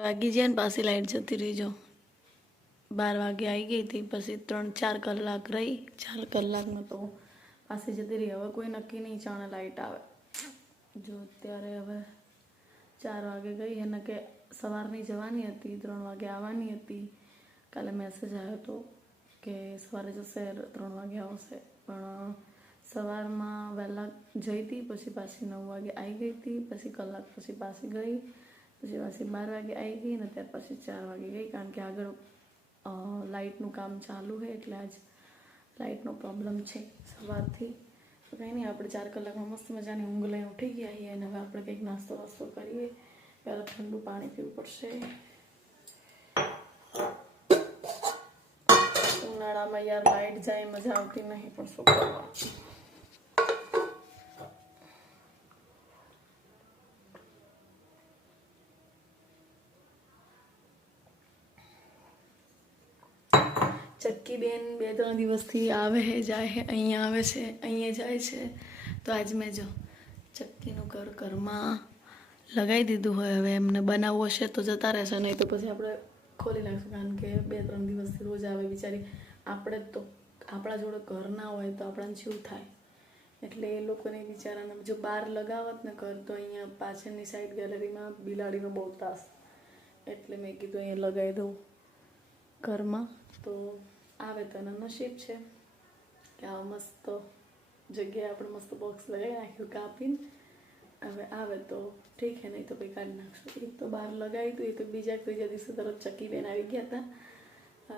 વાગી જાય ને પાછી લાઈટ જતી રહી. જો 12 વાગે આવી ગઈ હતી, પછી 3-4 કલાક રહી. 4 કલાકમાં તો પાછી જતી રહી. હવે કોઈ નક્કી નહીં ચાણે લાઈટ આવે. જો અત્યારે હવે 4 વાગે ગઈ એને કે સવારની જવાની હતી, 3 વાગે આવવાની હતી. કાલે મેસેજ આવ્યો હતો કે સવારે જશે, 3 વાગે આવશે. પણ સવારમાં વહેલા જઈ હતી, પછી પાછી 9 વાગે આવી ગઈ હતી, પછી કલાક પછી પાછી ગઈ, પછી પાછી 12 વાગે આવી ગઈ ને ત્યાર પછી 4 વાગે ગઈ. કારણ કે આગળ લાઇટનું કામ ચાલુ છે, એટલે આજ લાઇટનો પ્રોબ્લેમ છે સવારથી. તો કંઈ નહીં, આપણે 4 કલાકમાં મસ્ત મજાની ઊંઘ લઈને ઉઠી ગયા છીએ. અને હવે આપણે કંઈક નાસ્તો વાસ્તો કરીએ. પહેલાં ઠંડુ પાણી પીવું પડશે. ઉનાળામાં યાર લાઇટ જાય મજા આવતી નહીં, પણ શું કરવાનું. ચક્કી બેન 2-3 દિવસથી આવે છે, જાય છે, અહીંયા આવે છે, અહીંયા જાય છે. તો આજ મેં જો ચક્કીનું ઘરમાં લગાવી દીધું હોય. હવે એમને બનાવવું હશે તો જતા રહેશે, નહીં તો પછી આપણે ખોલી નાખશું. કારણ કે 2-3 દિવસથી રોજ આવે બિચારી. આપણે તો આપણા જોડે ઘર ના હોય તો આપણને શું થાય. એટલે એ લોકોને બિચારાને જો બહાર લગાવત ને ઘર, તો અહીંયા પાછળની સાઈડ ગેલેરીમાં બિલાડીનો બહુ ત્રાસ. એટલે મેં કીધું અહીંયા લગાવી દઉં ઘરમાં. તો આવે તો એનો નસીબ છે કે આ મસ્ત જગ્યાએ આપણે મસ્ત બોક્સ લગાવી નાખ્યું કાપીને. હવે આવે તો ઠીક છે, નહીં તો કંઈ કાઢી નાખશું. એક તો બહાર લગાવી દઉં, એ તો ત્રીજા દિવસે તરત ચક્કી બેન આવી ગયા હતા.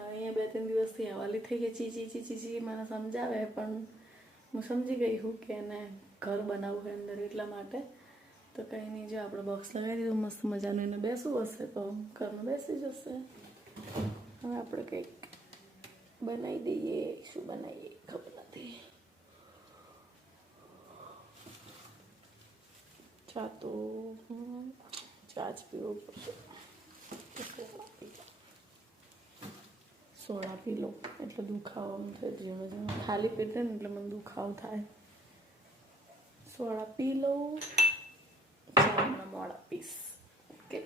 અહીંયા 2-3 દિવસથી હવાલી થઈ ગઈ. ચી મને સમજાવે, પણ હું સમજી ગઈ હું કે એને ઘર બનાવવું હોય અંદર, એટલા માટે. તો કંઈ નહીં, જો આપણે બોક્સ લગાવી દીધું મસ્ત મજાનું. એને બેસવું હશે તો ઘરમાં બેસી જશે. હવે આપણે કંઈક બનાવી દઈએ. શું બનાવીએ ખબર નથી. ચા જ પીવો પડશે. સોડા પી લો એટલે દુખાવો થાય. ઝીણો ઝીણો ખાલી પીતે ને એટલે મને દુખાવો થાય. સોડા પી લો. ચાના મોડા પીસ. ઓકે,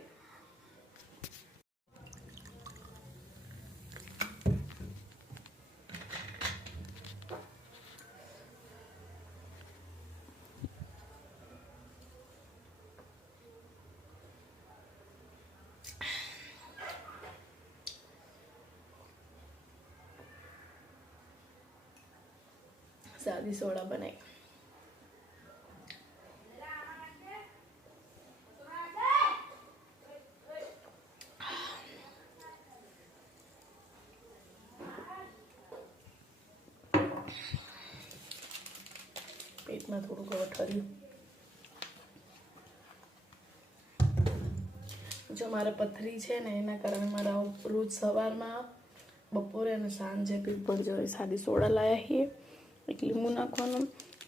સાદી સોડા બનાવી. પેટમાં થોડુંક હવે ઠર્યું. જો મારે પથરી છે ને, એના કારણે મારા રોજ સવારમાં, બપોરે અને સાંજે પીવું પડે. જો સાદી સોડા લાવ્યા છીએ, એક લીંબુ નાખવાનું,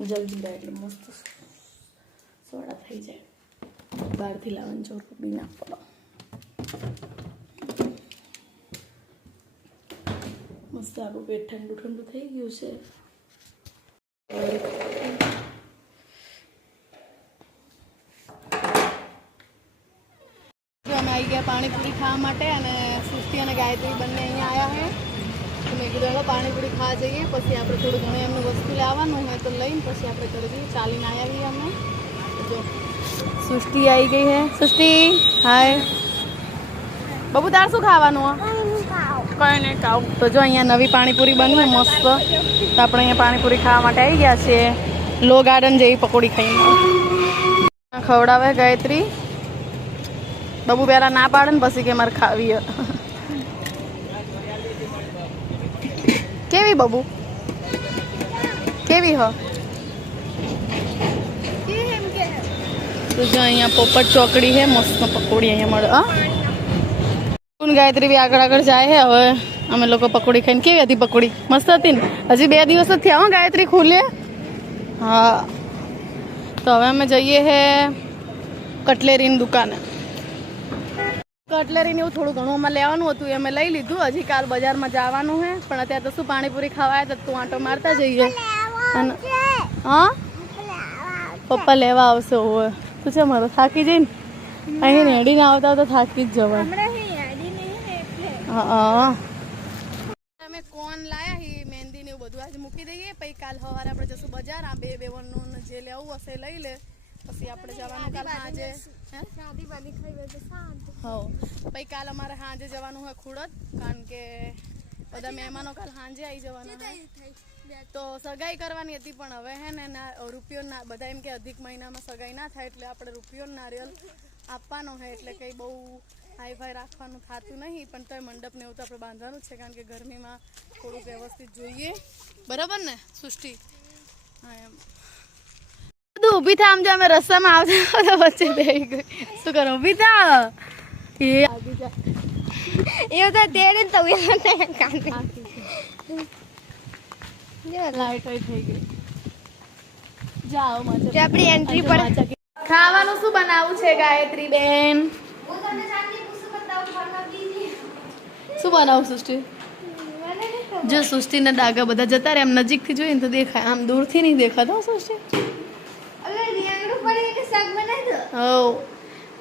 જલ્દી જાય એટલે મસ્ત સોડા થઈ જાય. બહારથી લાવવાની જરૂર બી ના પડે. મસ્ત આપણું પેટ ઠંડુ ઠંડુ થઈ ગયું છે. અમે આવી ગયા પાણીપુરી ખાવા માટે, અને સૃષ્ટિ અને ગાયત્રી બંને અહીંયા આવ્યા છે. મેં કીધું હવે પાણીપુરી ખાવા જઈએ, પછી આપણે થોડું ઘણું એમનું વસ્તુ લાવવાનું હોય તો લઈને પછી આપણે કરી દઈએ. ચાલીને આવ્યા છીએ અમે. જો સૃષ્ટિ આવી ગઈ છે. સૃષ્ટિ હાય. બબુ તાર શું ખાવાનું? કંઈ નહીં ખાવ. તો જો અહીંયા નવી પાણીપુરી બની મસ્ત. તો આપણે અહીંયા પાણીપુરી ખાવા માટે આવી ગયા છીએ. લો ગાર્ડન જેવી પકોડી ખાઈને ખવડાવે ગાયત્રી. બબુ પહેલાં ના પાડે ને પછી કે મારે ખાવી. કેવી બબુ? કેવી હ? તો જો અહીંયા પોપટ ચોકડી છે, મસ્ત પકોડી અહીંયા મળે. હા, ગાયત્રી બી આગળ આગળ જાય છે. હવે અમે લોકો પકોડી ખાઈને. કેવી હતી પકોડી? મસ્ત હતી ને? હજી 2 દિવસ જ થયા હો ગાયત્રી ખુલે. હા, તો હવે અમે જઈએ છે કટલેરીની દુકાને. કટલેરીને એવું થોડું ઘણું અમારે લેવાનું હતું, એ અમે લઈ લીધું. હજી કાલ બજારમાં જવાનું છે, પણ અત્યારે તો શું પાણીપુરી ખાવા આવ્યા તો તું આંટો મારતા જઈએ. હા, પપ્પા લેવા આવશે. હોય તું છે મારો થાકી જઈને. અહીં હેડીને આવતા આવતા થાકી જ જવાય. હા અમે કોન લાયા હી મહેંદી ને એવું બધું આજે મૂકી દઈએ, પછી કાલ સવારે આપણે જશું બજાર. આ બે બેવનનું જે લેવું હશે લઈ લે, પછી આપણે જવાનું કાલ સાંજે. હા પછી કાલ અમારે સાંજે જવાનું હોય ખુડદ, કારણ કે બધા મહેમાનો કાલ સાંજે આવી જવાના હોય. તો સગાઈ કરવાની હતી પણ હવે હે ને રૂપિયો ના, બધા એમ કે અધિક મહિનામાં સગાઈ ના થાય એટલે આપણે રૂપિયો નારિયેલ આપવાનો હોય, એટલે કંઈ બહુ હાઈફાઈ રાખવાનું થતું નહીં. પણ તોય મંડપને એવું તો આપણે બાંધવાનું જ છે, કારણ કે ગરમીમાં થોડુંક વ્યવસ્થિત જોઈએ. બરાબર ને સૃષ્ટિ? હા એમ બધું ઊભી થા. આમ જો અમે રસ્તામાં આવતા વચ્ચે બેસી ગઈ. શું કરો? ઊભી થા. એ આગી જા. એવું તો તેરે તો લાઈટ થઈ ગઈ. જાઓ મજા. આપણી એન્ટ્રી પર ખાવાનું શું બનાવવું છે ગાયત્રી બેન? શું બનાવું સૃષ્ટિ? જો સૃષ્ટિના ડાઘા બધા જતા રહે, એમ નજીકથી જોઈએ ને તો દેખાય, આમ દૂરથી નહીં દેખાતો સૃષ્ટિ. હો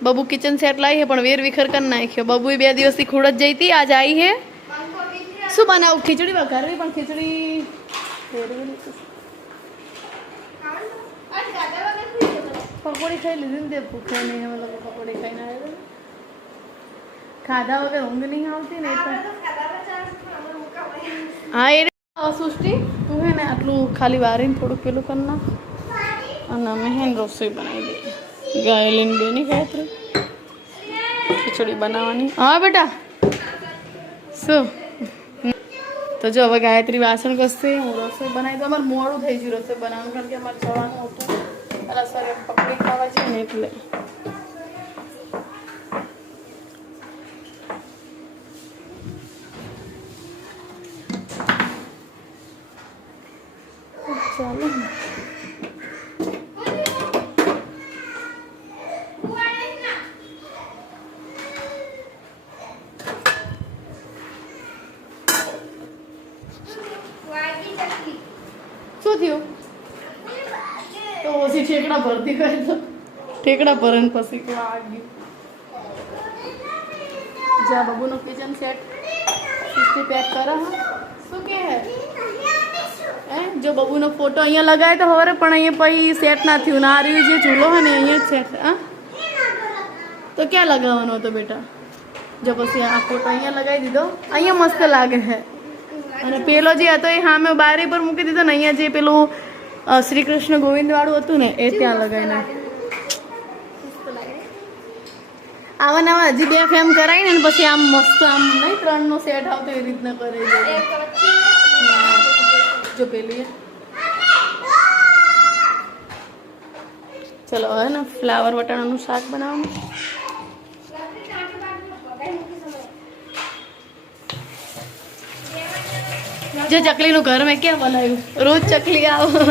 બબુ કિચન સેટ લાવી છે પણ વેર વિખર કરી નાખ્યો. બબુ 2 દિવસથી ખુડ જ જઈ હતી, આજ આવી છે. શું બનાવું? ખીચડી વઘારવી, પણ ખીચડી પકોડી ખાઈ લીધી ને તે ભૂખે નહીં. અમે લોકો પકોડી ખાઈને આવ્યા. ખાધા વગર ઊંઘ નહીં આવતી ને તો. હા એ સૃષ્ટિ તું હે ને આટલું ખાલી વારીને થોડુંક પેલું કરી નાખ, અને અમે હે ને રસોઈ બનાવી દઈએ. ગાયલીન બેની ગાયત્રી ખીચડી બનાવવાની. હા બેટા શું? તો જો હવે ગાયત્રી વાસણ ઘસશે, હું રસોઈ બનાવી દઉં. અમારે મોડું થઈ ગયું રસોઈ બનાવવાનું, કારણ કે અમારે જવાનું હતું પેલા સર પકડી ખાવા છે ને એટલે. ચાલો શું થયું? તો ઓછી ઠેકડા ભરતી કરે તો ઠેકડા ભરે ને પછી વાગ્યું. જા બબુનો કિચન સેટ સિસ્ટી પેક કરે. શું કે હે જો બબુનો ફોટો અહીંયા લગાવે તો હવે પણ અહીંયા પછી સેટ ના થયું. ના રહ્યું જે ચૂલો હોય ને અહીંયા જ સેટ. હા તો ક્યાં લગાવવાનો હતો બેટા? જો પછી આ ફોટો અહીંયા લગાવી દીધો, અહીંયા મસ્ત લાગે છે. અને પેલો જે હતો એ સામે બારી પર મૂકી દીધો ને, અહીંયા જે પેલું શ્રી કૃષ્ણ ગોવિંદ વાળું હતું ને એ ત્યાં લગાવી નાખ્યું. આવા નવા હજી 2 ફ્રેમ કરાવીને ને પછી આમ મસ્ત આમ નહીં 3નો સેટ આવતો એ રીતના કરે. જો પેલી ચલો હવે ને ફ્લાવર વટાણાનું શાક બનાવવાનું. જે ચકલીનું ઘર મેં ક્યાં બનાવ્યું? રોજ ચકલી આવો.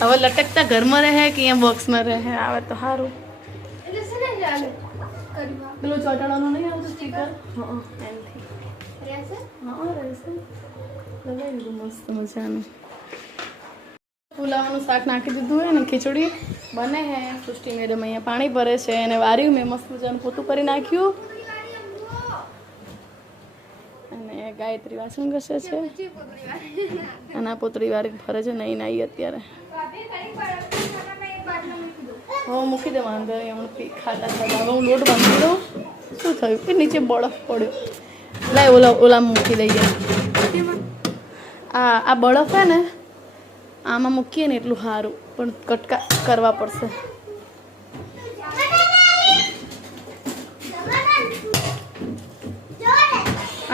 હવે લટકતા ઘરમાં રહે કે અહીંયા બોક્સમાં રહે? આવે તો સારું. પેલું ચોટાડાનું નહીં આવતું સ્ટીકર? હા એમથી રહેશે. લગાવી દીધું મસ્ત મજાનું. પુલાવનું શાક નાખી દીધું હોય ને, ખીચડી બને હે. સૃષ્ટિ મેડમ અહીંયા પાણી ભરે છે અને વાર્યું મેં મસ્ત મજાનું પોતું કરી નાખ્યું. અને ગાયત્રી વાસણ ઘસે છે અને આ પોતળી વારી ફરે છે. નહીં નાઈ અત્યારે. હવે મૂકી દે, વાંધો નહીં. ખાતા ખાતા હવે હું લોટ બાંધી દઉં. શું થયું કે નીચે બરફ પડ્યો? લાય ઓલા મૂકી દઈએ. આ બરફ હે ને આમાં મૂકીએ ને એટલું સારું, પણ કટકા કરવા પડશે.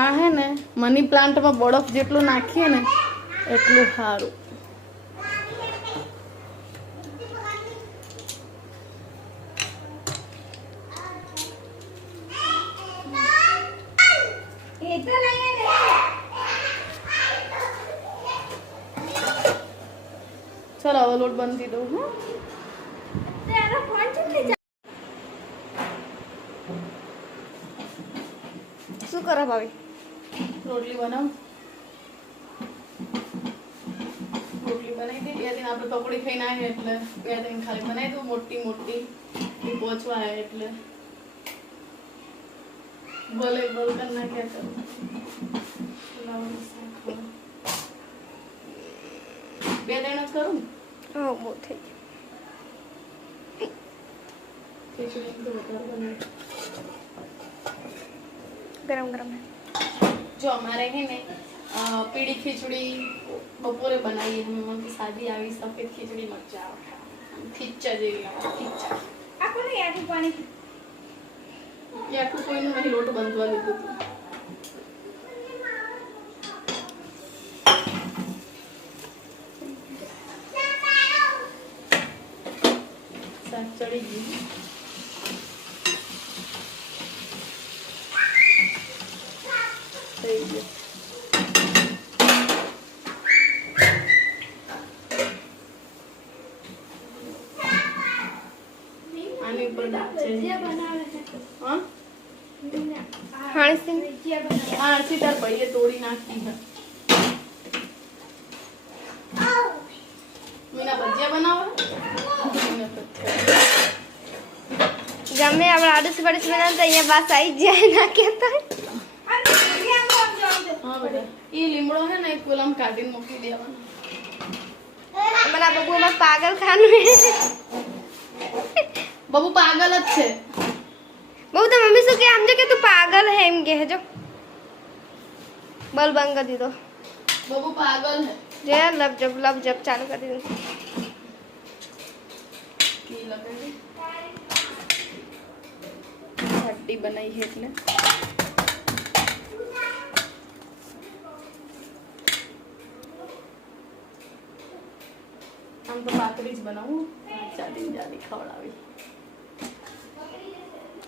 આ હે ને મની પ્લાન્ટમાં બરફ જેટલું નાખીએ ને એટલું સારું. ચલો હવે લોટ બાંધી દઉં. શું કરો ભાભી? રોટલી બનાવ. રોટલી બનાવી દે. 2 દિન આપણે પકોડી ખાઈને આવ્યા એટલે 2 દિન ખાલી બનાવી દઉં. મોટી મોટી પહોંચવા આવ્યા એટલે बोले बोल करना क्या करूं બે ત્રણ જ કરું ને હા બહુ થઈ ખીચડી તો વધારે બનાવી ગરમ ગરમ જો અમારે है ने पीली खिचड़ी बपोरे बनाई है मम्मी की शादी आई सफेद खिचड़ी मजा खींचा जेवी खींचा આ કોને યાઠું પાણી या तो कोई नहीं लोट बंधवा लीधું શાક ચડી ગયું થઈ ગયું આની ઉપર ભજીયા બનાવે છે હા હાણસી હા અરસી તાર ભાઈએ તોડી નાખી છે મીના ભજીયા બનાવો ગમે આપણે આડુસી બાડુસી બનાવતા અહીંયા બાસ આવી જ જાય ના કહેતા હા બેટા એ લીમડો હે ને એક કોલમ કાઢીને મૂકી દેવાનો મને આ બબુમાં પાગલ ખાનું હે બબુ પાગલ જ છે બહુ તો મમ્મી શું કે સમજે કે તું પાગલ હે એમ કહે જો બલ બંધ કરી દીધો બબુ પાગલ હે જે લબ જબ ચાલુ કરી દીધું કી લગાડી હટ્ટી બનાવી છે એટલે આમ તો પાતળી જ બનાવું જાડી જાડી ખવડાવી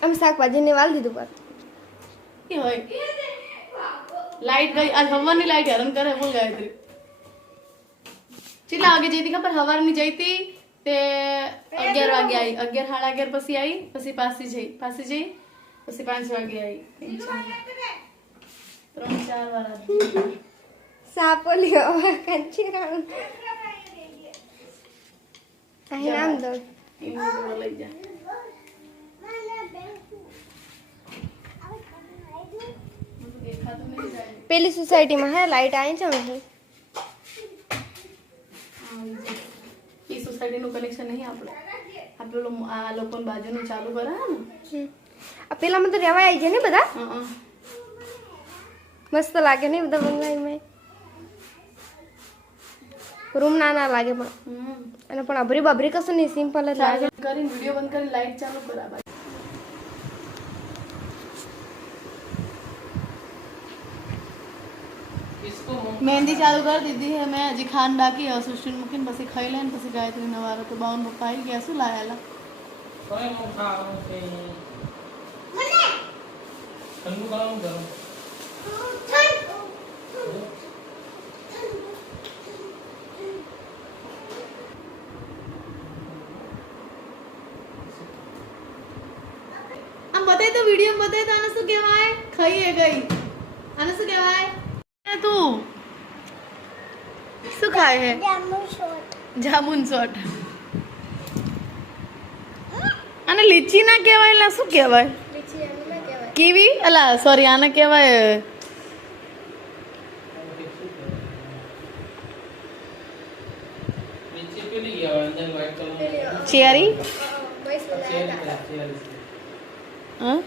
અમે શાકભાજીને વાળ દીધું પર કે હોય લાઈટ ગઈ આજ હવાની લાઈટ હેરાન કરે બોલ ગાયત્રી કેટલા વાગે જઈતી ખબર હવારની જઈતી તે 11 વાગે આવી 11 સાડા 11 પછી આવી પછી પાછી જઈ પછી 5 વાગે આવી 3-4 વાર આવી સાપો લ્યો કંચી રાઉન્ડ અહીં નામ દો એનો જોડો લઈ જા દેખાતું નહીં જાય પેલી સોસાયટીમાં હે લાઈટ આવી છે અહીં એ સોસાયટીનું કનેક્શન નહીં આપણે આ લોકોની બાજુનું ચાલુ કરે હે ને આ પેલામાં તો રહેવા આવી જાય ને બધા હા મસ્ત લાગે ને બધા બંગલાઈમાં રૂમ નાના લાગે પણ અને પણ અભરી બભરી કશું નહીં સિમ્પલ જ લાગે કરીને વિડિયો બંધ કરી લાઈટ ચાલુ કરા मेहंदी चालू कर दीदी है मैं हजी खान बाकी है सुष्टिन मुकिन પછી ખાઈ લે ને પછી ગાયત્રી નવારો તો બાવન પપ્પા આવી ગયા શું લાયેલા આમ બતાય તો વિડિયો બતાય તો આને શું કહેવાય ખાઈએ ગઈ આને શું કહેવાય તું શું ખાય હે જામુન શોટ આને લીચી ના કહેવાય લા શું કહેવાય કીવી અલા સોરી આને કહેવાય ચેરી હા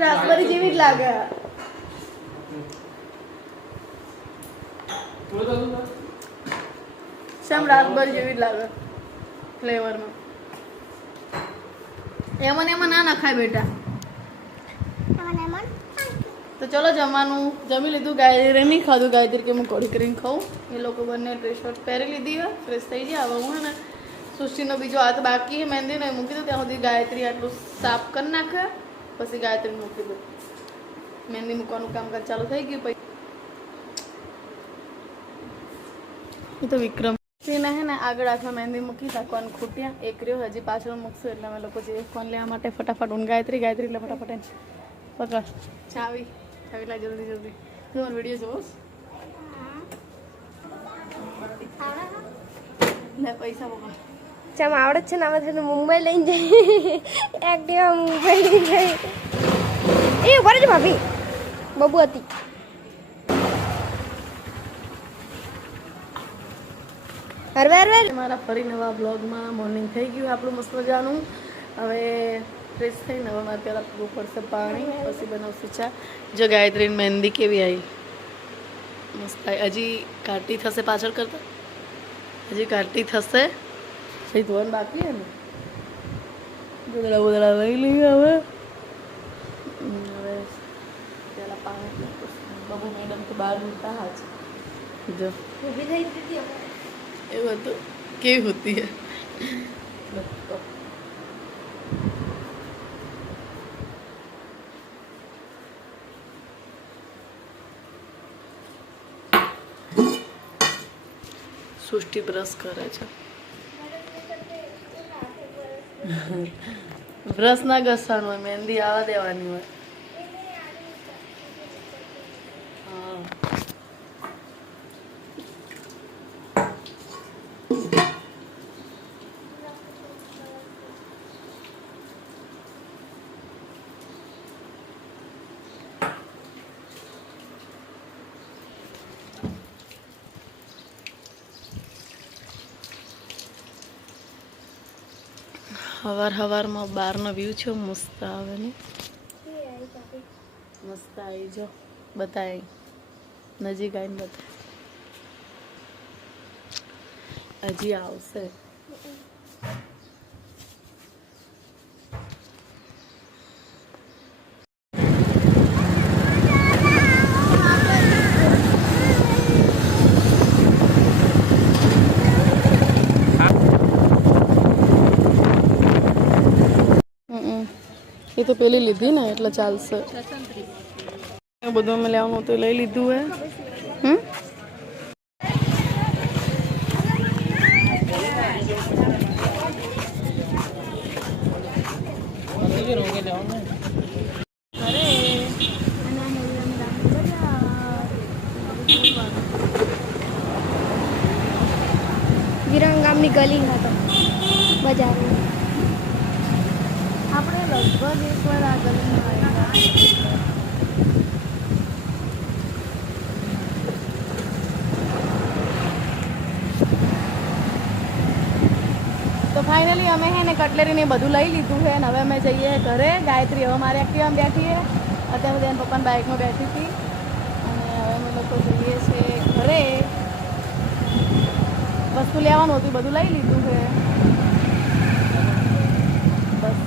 રાસબરી જેવી જ લાગે સેમ રાસબરી જેવી જ લાગે ફ્લેવરમાં એમાં ના નખાય બેટા તો ચલો જમવાનું જમી લીધું ગાયત્રી નહીં ખાધું ગાયત્રી કે હું કઢી કરીને ખાઉં એ લોકો બંને ડ્રેસ શર્ટ પહેરી લીધી હોય ફ્રેશ થઈ જાય હવે હું હે ને સૃષ્ટિનો બીજો હાથ બાકી મહેંદીનો મૂકી દઉં ત્યાં સુધી ગાયત્રી આટલું સાફ કરી નાખે પછી ગાયત્રી મૂકી દઉં મહેંદી મૂકવાનું કામકાજ ચાલુ થઈ ગયું પછી તો વિક્રમ એને હે ને આગળ હાથમાં મહેંદી મૂકી રાખવાનું ખૂટ્યા એક રહ્યો હજી પાછળ મૂકશું એટલે અમે લોકો જે ફોન લેવા માટે ફટાફટ ઊન ગાયત્રી એટલે ફટાફટ પકડ ચાવી લા જલ્દી તમારો વિડીયો જોવો ને પૈસા મોકલ. ચમ આવડે છે ને અમે તને મુંબઈ લઈને જઈએ એક્ટિવા મુંબઈ લઈને જઈએ એ ઉભા રહેજો ભાભી બબુ હતી હરવે મારા ફરી નવા બ્લોગમાં મોર્નિંગ થઈ ગયું આપણું મસ્ત મજાનું. હવે ફ્રેશ થઈને હવે મારે પહેલાં પીવું પડશે પાણી, પછી બનાવશું ચા. જો ગાયત્રી મહેંદી કેવી આવી, મસ્ત આવી. હજી કાઢી થશે પાછળ કરતા, હજી કાઢી થશે. સહી ધોવાનું બાકી હે ને, ગોદડા ગોદડા લઈ લઈએ. હવે હવે પહેલાં પાણી બબુ મેડમ તો બહાર મૂકતા હા છે. જો ઊભી થઈ હતી એવું હતું કેવી હોતી હે. સૃષ્ટિ બ્રશ કરે છે. બ્રશ ના ઘસવાનું હોય, મહેંદી આવવા દેવાની હોય. હા હવારમાં બહારનો વ્યૂ છે, મસ્ત આવે ને, મસ્ત આવી. જો બતાય નજીક આવીને બતાય, હજી આવશે. એ તો પેલી લીધી ને એટલે ચાલશે. બધું અમે લેવાનું તો લઈ લીધું હે. વિરંગામની ગલી હતો બજાર. આપણે લગભગ એકવાર આ ગલીમાં આવ્યા. તો ફાઇનલી અમે હે ને કટલેરીને બધું લઈ લીધું છે ને હવે અમે જઈએ ઘરે. ગાયત્રી હવે મારી એક્ટિવામાં બેઠી છે, અત્યારે સુધી એના પપ્પાની બાઇકમાં બેઠી હતી. અને હવે અમે લોકો જઈએ છીએ ઘરે. વસ્તુ લેવાનું હતું બધું લઈ લીધું છે. બસ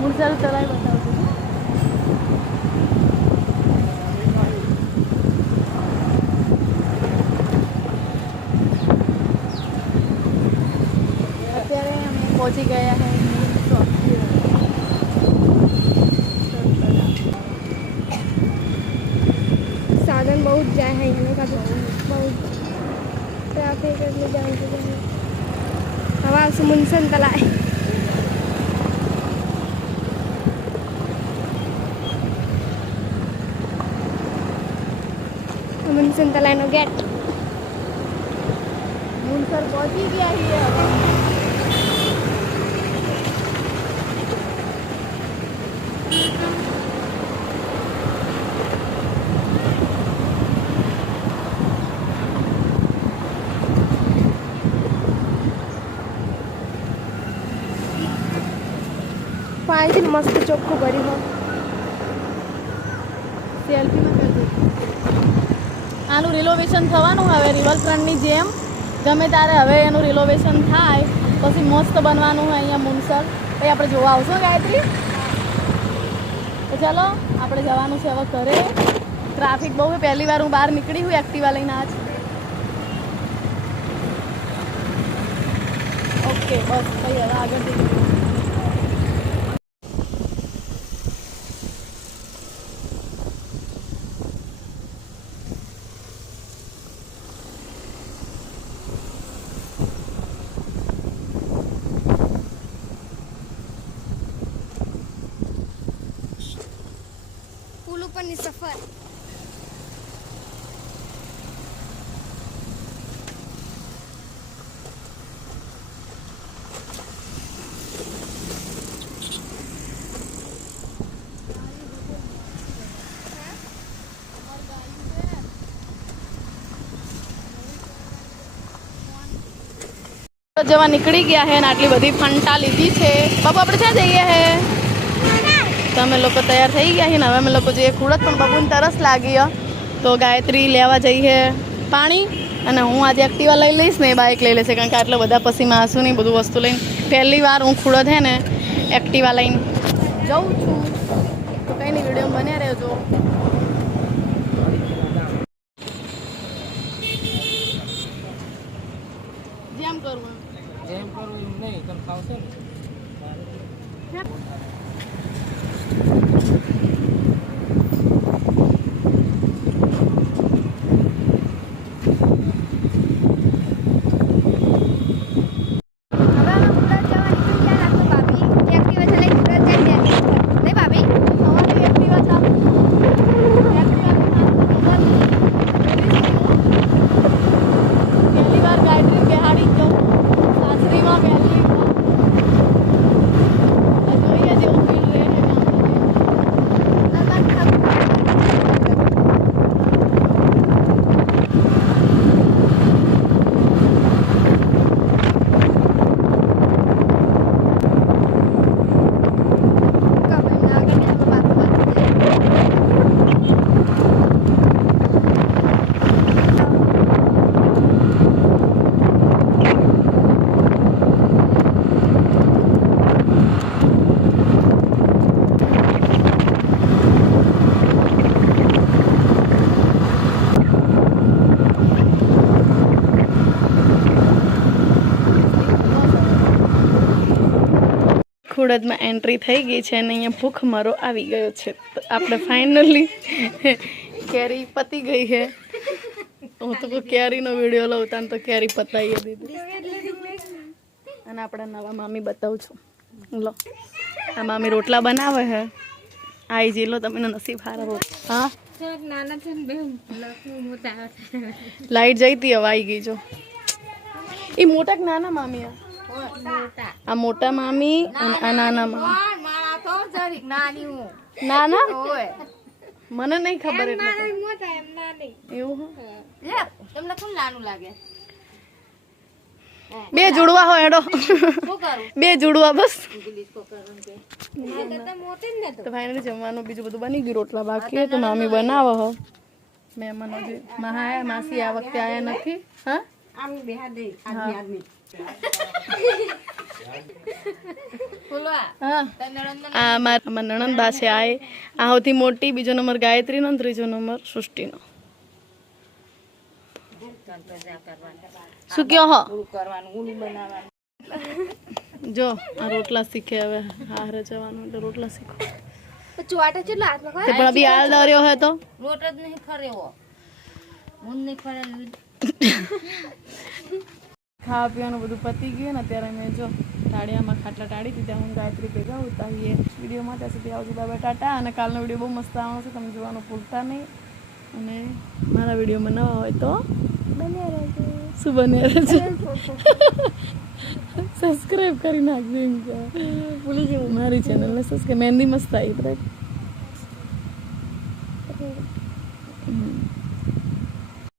મૂળચાલ ચલાવી બતાવતું. અત્યારે અમે પહોંચી ગયા હે साधन बहुत जाए हैं इन्हें का तो बहुत ट्रैफिक में जाने के लिए हवा से मुनसन तलाए मुनसन तलाए नो गेट मुनसर पहुंची गया ही है. पानी मस्त ચોખ્ખું કર્યું હો. સેલ્ફીમાં કરજે. આનું રિનોવેશન થવાનું હવે રિવરફ્રન્ટની જેમ. ગમે ત્યારે હવે એનું રિનોવેશન થાય પછી મસ્ત બનવાનું હોય અહીંયા મુનસર. પછી આપણે જોવા આવશો ગાયત્રી. તો ચાલો આપણે જવાનું છે હવે ઘરે. ટ્રાફિક બહુ છે, પહેલી વાર હું બહાર નીકળી હું એક્ટિવા લઈને આજ. ઓકે બસ ભાઈ હવે આગળ જઈએ. પુલ ઉપરની સફર જવા નીકળી ગયા હે ને આટલી બધી ફંટા લીધી છે. બાબુ આપણે ક્યાં જઈએ હે? તો અમે લોકો તૈયાર થઈ ગયા છે ને હવે અમે લોકો જઈએ ખુડત, પણ બાબુને તરસ લાગી તો ગાયત્રી લેવા જઈએ પાણી, અને હું આજે એક્ટિવા લઈ લઈશ ને એ બાઇક લઈ લેશે, કારણ કે આટલા બધા પછી માસું નહીં બધું વસ્તુ લઈને પહેલી વાર હું ખુડત હે ને એક્ટિવા લઈને જાઉં છું. તો કંઈ નહીં, વિડીયો બન્યા રહેજો. જેમ કરવું નહીં તને ખાવશે ને. ખુડદમાં એન્ટ્રી થઈ ગઈ છે અને અહીંયા ભૂખ મારો આવી ગયો છે. તો આપણે ફાઇનલી કેરી પતી ગઈ છે. હું તો કોઈ કેરીનો વિડીયો લઉં તો કેરી પતાવી દીધી. અને આપણા નવા મામી બતાવું છું. લો આ મામી રોટલા બનાવે છે. આઈ જી લો, તમે નસીબ હારા રોટ. હા લાઈટ જઈ હતી, હવે આવી ગઈ જો. એ મોટા કે નાના મામી? આ મોટા મામી અને આ નાના મામી. નાના મને નહીં ખબર એટલે એવું બે જોડવા હોય એડો બે જોડવા બસ. તો ફાઇનલી જમવાનું બીજું બધું બની ગયું. રોટલા બાકી તો મામી બનાવો હો. મહેમાનો જે માસી આ વખતે આયા નથી. હા આ મારા નણંદ બા છે. આ સૌથી મોટી, બીજો નંબર ગાયત્રીનો, ત્રીજો નંબર સૃષ્ટિનો. શું કયો હો? જો આ રોટલા શીખે હવે. હારે જવાનું એટલે રોટલા શીખો. પણ અભી હાલ દોર્યો હોય તો ખાવા પીવાનું બધું પતી ગયું ને અત્યારે મેં જો ટાળિયામાં ખાટલા ટાળી દીધા. હું ગાયત્રી ભેગા ઉતારીએ વિડીયોમાં. ત્યાં સુધી આવજો, બાય ટાટા. અને કાલનો વિડીયો બહુ મસ્ત આવવાનો છે, તમે જોવાનું ભૂલતા નહીં. અને મારા વિડીયોમાં નવા હોય તો બન્યા રહેજો. શું બન્યા રહેજો? સબસ્ક્રાઈબ કરી નાખજો. એમ કે ભૂલી જવું મારી ચેનલને સબસ્ક્રાઈબ. મહેંદી મસ્ત આવી.